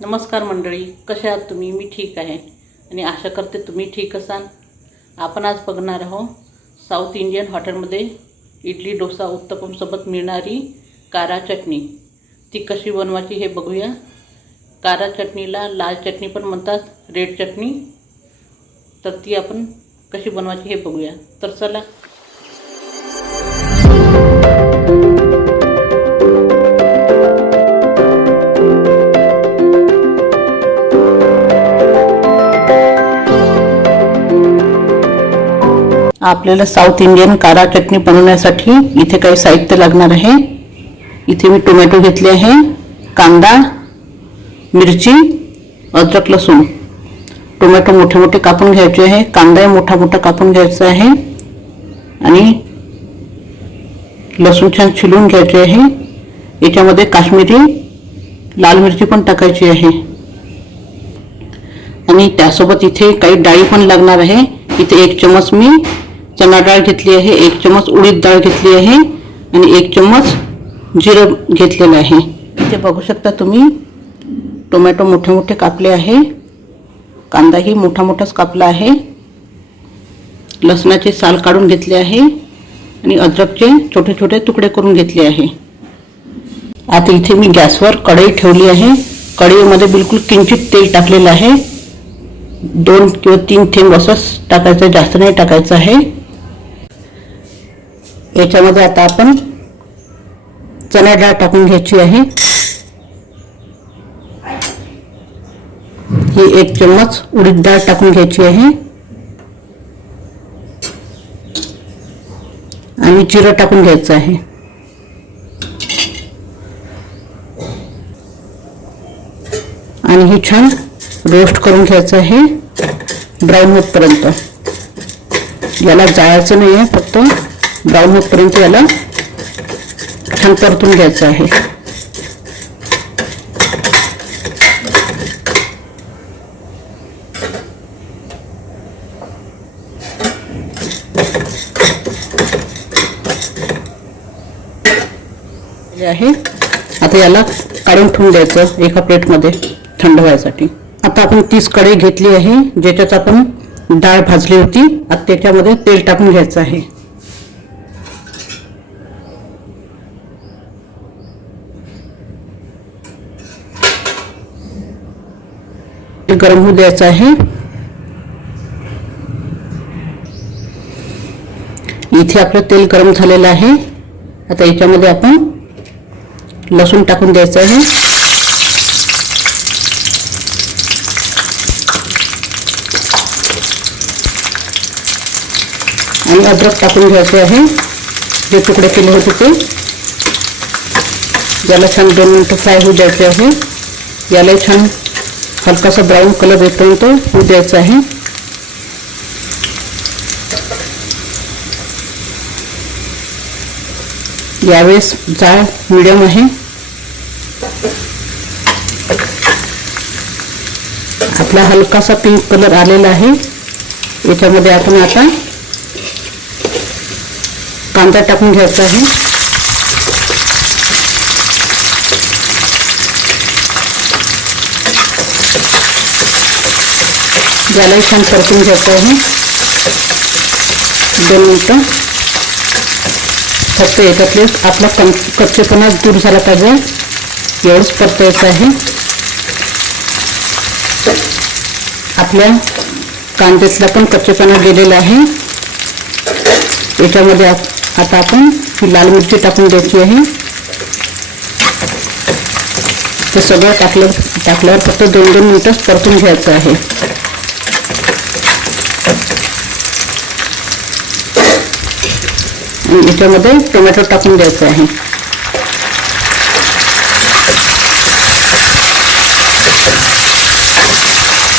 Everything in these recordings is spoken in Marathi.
नमस्कार मंडळी कशा आहात तुम्ही? मी ठीक आहे आणि आशा करते तुम्ही ठीक असाल. आपण आज बघणार आहोत साऊथ इंडियन हॉटेलमध्ये इडली डोसा उत्तपमसोबत मिळणारी कारा चटणी. ती कशी बनवायची हे बघूया. कारा चटणीला लाल चटणी पण म्हणतात रेड चटणी. तर ती आपण कशी बनवायची हे बघूया. तर चला आपल्याला साऊथ इंडियन कारा चटणी बनवण्यासाठी इथे काही साहित्य लागणार आहे. इथे मी टोमॅटो घेतले आहे कांदा मिरची अद्रक लसूण. टोमॅटो मोठे मोठे कापून घ्यायचे आहे कांदाही मोठा मोठा कापून घ्यायचा आहे. आणि लसूण छान छिलून घ्यायचे आहे. याच्यामध्ये काश्मीरी लाल मिरची पण टाकायची आहे. आणि त्यासोबत इथे काही डाळी पण लागणार आहे. इथे एक चमच मी चना डाळ घेतली आहे एक चमच उडीद डाळ घेतली आहे आणि एक चमच जिरं घेतलेलं आहे. इथे बघू शकता तुम्ही टोमॅटो मोठे मोठे कापले आहे. कांदाही मोठा मोठाच कापला आहे. लसणाचे साल काढून घेतले आहे आणि अद्रकचे छोटे छोटे तुकडे करून घेतले आहे. आता इथे मी गॅसवर कढई ठेवली आहे. कढईमध्ये बिलकुल किंचित तेल टाकलेलं आहे. दोन किंवा तीन थेंब असंच टाकायचं जास्त नाही टाकायचं आहे. याच्यामध्ये आता आपण चणा डाळ टाकून घ्यायची आहे. ही एक चम्मच उडीद डाळ टाकून घ्यायची आहे. आणि जिरं टाकून घ्यायचं आहे. आणि ही छान रोस्ट करून घ्यायचं आहे. ब्राऊन होतपर्यंत. याला जाळायचं नाही आहे फक्त ब्राऊन होतपर्यंत याला छान परतून घ्यायचं आहे. आहे. आता याला काढून ठेवून द्यायचं एका प्लेटमध्ये थंड व्हायसाठी. आता आपण तीस कढई घेतली आहे ज्याच्यात आपण डाळ भाजली होती. आता त्याच्यामध्ये तेल टाकून घ्यायचं आहे. गरम होऊ द्यायचं आहे. इथे आपलं तेल गरम झालेलं आहे. आता याच्यामध्ये आपण लसूण टाकून द्यायचं आहे. आणि अद्रक टाकून घ्यायचे आहे. जे तुकडे केले होते ते. याला छान दोन मिनटं फ्राय होऊ द्यायचे आहे. यालाही छान हलकासा ब्राऊन कलर येईपर्यंत होऊ द्यायचा आहे यावेळेस जाळ मिडियम आहे आपला हलकासा पिंक कलर आलेला आहे याच्यामध्ये आपण आता कांदा टाकून घ्यायचा आहे। यालाही छान परतून घ्यायचं आहे दोन मिनटं फक्त याच्यातले आपला कं कच्चेपणा दूर झाला पाहिजे एवढंच परतायचं आहे आपल्या कांद्यातला पण कच्चेपणा गेलेला आहे याच्यामध्ये आता आपण ही लाल मिरची टाकून द्यायची आहे ते सगळं टाकलं टाकल्यावर फक्त दोन दोन मिनटंच परतून घ्यायचं आहे याच्यामध्ये टोमॅटो टाकून द्यायचं आहे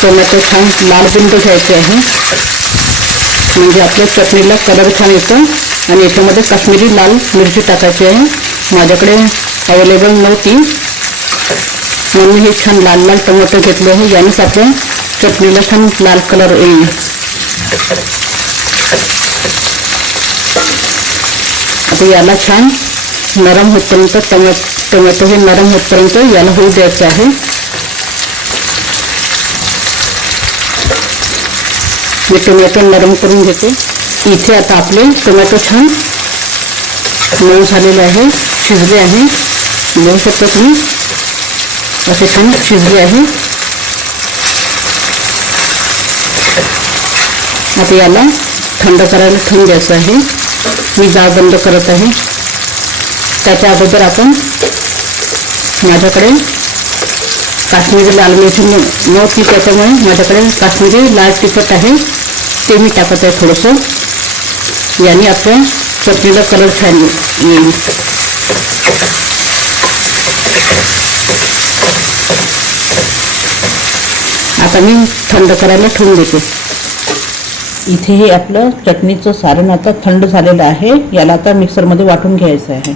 टोमॅटो छान लाल बिंदू घ्यायचे आहे म्हणजे आपल्या चटणीला कलर छान येतो आणि याच्यामध्ये काश्मीरी लाल मिरची टाकायची आहे माझ्याकडे अवेलेबल नव्हती म्हणून हे छान लाल लाल टोमॅटो घेतले आहे यानेच आपल्या चटणीला छान लाल कलर येईल याला छान नरम होतपर्यंत टमॅ टोमॅटो हे नरम होतपर्यंत याला होऊ द्यायचं आहे. मी टोमॅटो नरम करून घेते. इथे आता आपले टोमॅटो छान मऊ झालेले आहे शिजले आहे. बघू शकता तुम्ही असे छान शिजले आहे. आता याला थंड करायला थंड द्यायचं आहे. मी जाळ बंद करत आहे. त्याच्या अगोदर आपण माझ्याकडे काश्मीरी लाल मिरची नव्हती त्याच्यामुळे माझ्याकडे काश्मीरी लाल तिखट आहे ते मी टाकत आहे थोडंसं. याने आपल्या चटणीला कलर छान येईल आता मी थंड करायला ठेवून देते. इथे हे आपलं चटणीचं सारण आता थंड झालेलं आहे. याला आता मिक्सरमध्ये वाटून घ्यायचं आहे.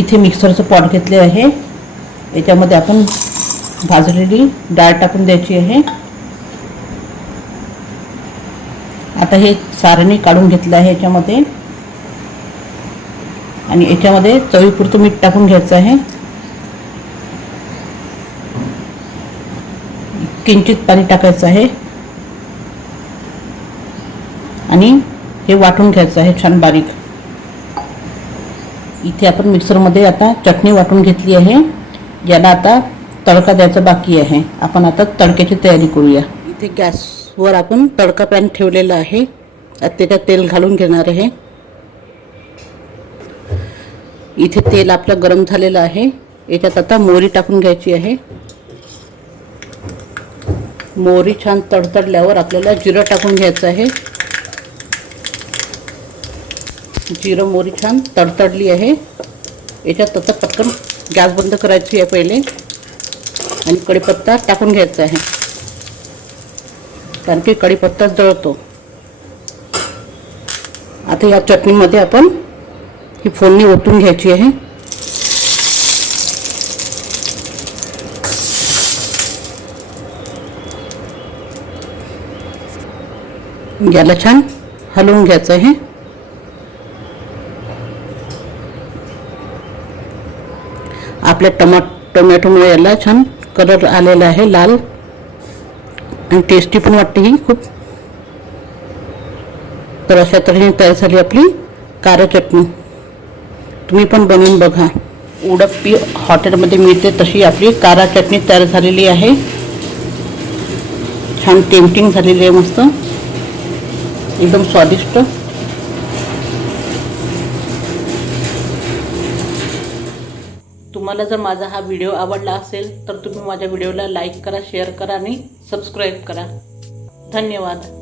इथे मिक्सरचं पॉट घेतले आहे. याच्यामध्ये आपण भाजलेली डाळ टाकून द्यायची आहे. आता हे सारणी काढून घेतलं आहे याच्यामध्ये. आणि याच्यामध्ये चवीपुरतं मीठ टाकून घ्यायचं आहे. किंचित पाणी टाकायचं आहे. आणि हे वाटून घ्यायचं आहे छान बारीक. इथे आपण मिक्सरमध्ये आता चटणी वाटून घेतली आहे. याला आता तडका द्यायचा बाकी आहे. आपण आता तडक्याची तयारी करूया. इथे गॅसवर आपण तडका पॅन ठेवलेला आहे. आता त्याच्यात तेल घालून घेणार आहे. इथे तेल आपलं गरम झालेलं आहे. याच्यात आता मोहरी टाकून घ्यायची आहे. मोहरी छान तडतडल्यावर आपल्याला जिरं टाकून घ्यायचं आहे. जिरं मोरी छान तडतडली आहे. याच्यात आता पटकन गॅस बंद करायची आहे पहिले. आणि कढीपत्ता टाकून घ्यायचा आहे. कारण की कढीपत्ता जळतो. आता या चटणीमध्ये आपण ही फोडणी ओतून घ्यायची आहे. याला छान हलवून घ्यायचं आहे. आपल्या टमा टोमॅटोमुळे याला छान कलर आलेला आहे लाल. आणि टेस्टी पण वाटते ही खूप. तर अशा तऱ्हेने तयार झाली आपली कारं चटणी. तुम्ही पण बनवून बघा. उडप्पी हॉटेलमध्ये मिळते तशी आपली कारा चटणी तयार झालेली आहे. छान टेम्पटिंग झालेली आहे मस्त. एकदम स्वादिष्ट. तुम्हाला जर माझा हा व्हिडिओ आवडला असेल तर तुम्ही माझ्या व्हिडिओला लाईक करा शेअर करा आणि सबस्क्राईब करा. धन्यवाद.